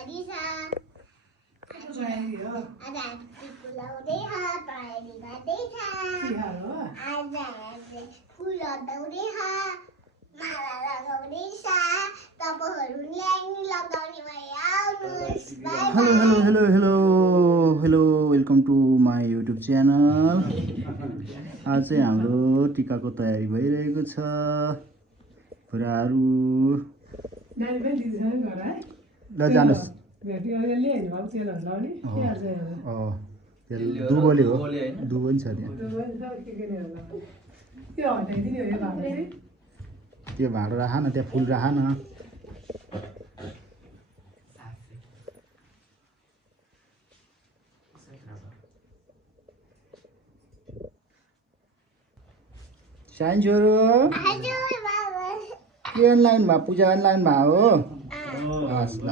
गरिसा तयारी हो आज हामी फुलाउँदैछ तयारी गर्दैछ तिहार हो आज हामीले फुल हटाउँदैछ माला लगाउँदैछ तपाईँहरू ल्याङ लगाउने भए आउनुहोस् bye hello welcome to my YouTube channel. आज चाहिँ हाम्रो टिकाको तयारी भइरहेको छ। कुराहरू नानी पनि दिदीसँग घर है ल जानुहोस्। भेटी अहिले हैन बाबु तेलहरु लाउने तिहार चाहिँ तेल दुबोले हो, दुबो नि छ त्यहाँ। त्यो हटाइदिने हो यो भाँडा चाहिँ त्यो भाँडो राख न, त्यहाँ फुल राख न। साइन छोरो हजुर बाबा के अनलाइन भयो? पूजा अनलाइन भयो हो। हस् ल।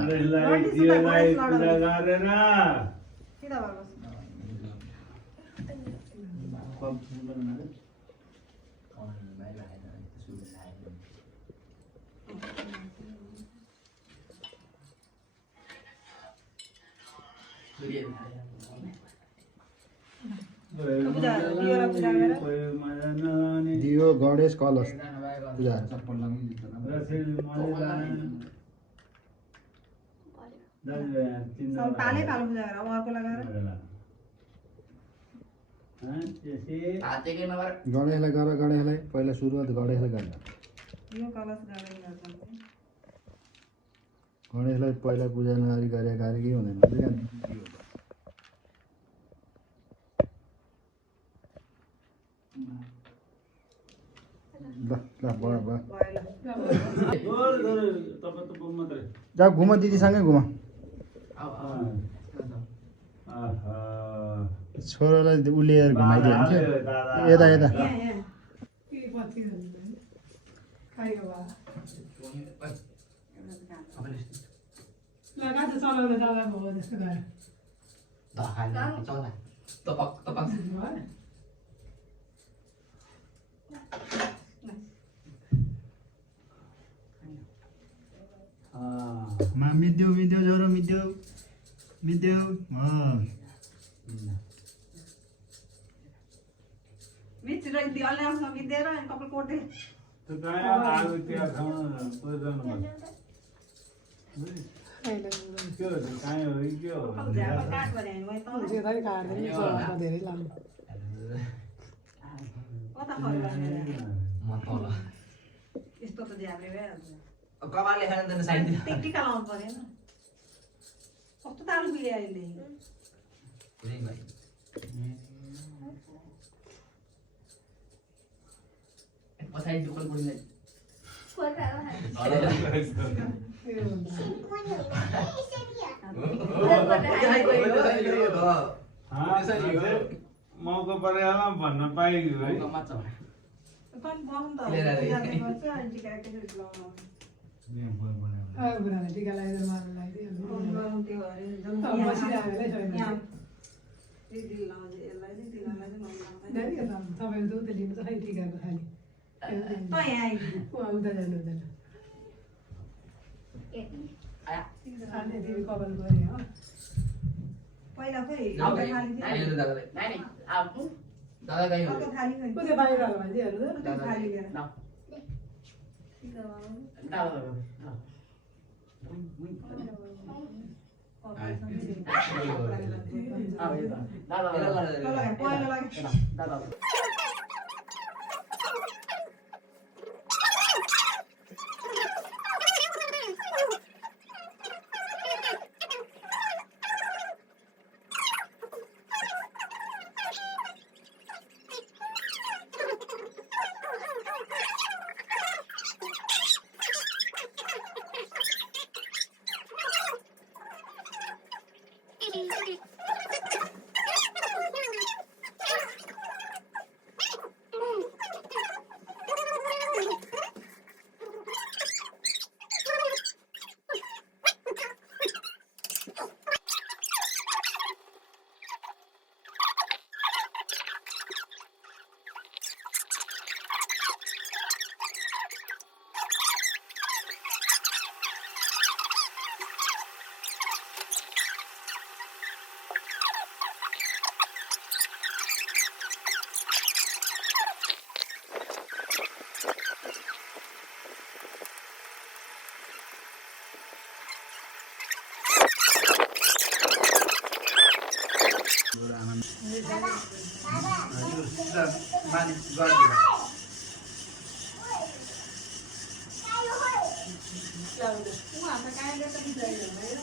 दियो गणेश कलश पूजा पाले पालो पूजा गरेर अर्को लगाएर गणेशलाई गर, गणेशलाई पहिला सुरुवात गणेशलाई गर्दा। यो कलश गरेर गर्छ गणेशलाई पहिला पूजा नगरी गरे केही हुँदैन। ल ल भयो भयो। जा घुम, दिदीसँगै घुम। छोरालाई उलिएर घुमाइदियो भने चाहिँ यता यता चलाउन जाँदा भयो जस्तो गरे मिद्यो मिद्यो छोरो मिद्यो मिद्यो। कपाल कोट्दै धेरै लानु यस्तो त ज्याब्रे भइहाल्छ कमाले खान साइड टिका लाउनु परेन कस्तो दारू पिले अहिले पछाडि दुकल बुढीलाई मौका परेर भन्न पाइयो है। टिका लगाएर मार्नु तपाईँको दुध लिनु त खै टिकाको खालि उता जानु हुँदैन कपाल गरे हो पहिला खोइ दादा गयो कुनै बाहिर होला मान्छेहरू खाली लिएर cũng làm cái nó tâm dày ở đấy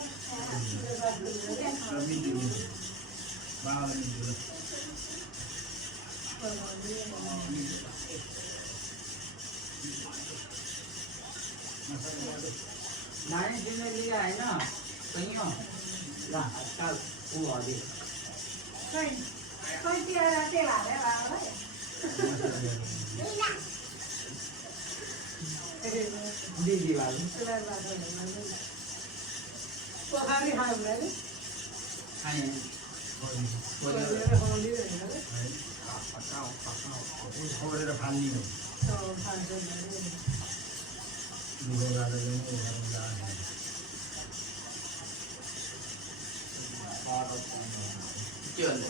bao lên được. नानी जिसने लिया है ना कहीं हो ला चल वो आ गई thôi chia chia lại đấy bà đấy दी दी वाली có hai mươi hai đấy hai holy đấy pakaw. Ito rin ang halino. Hindi ko gagawin mo. Ang dahil. चल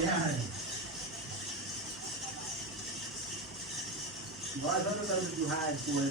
Yan. Nói nó có 2 tuổi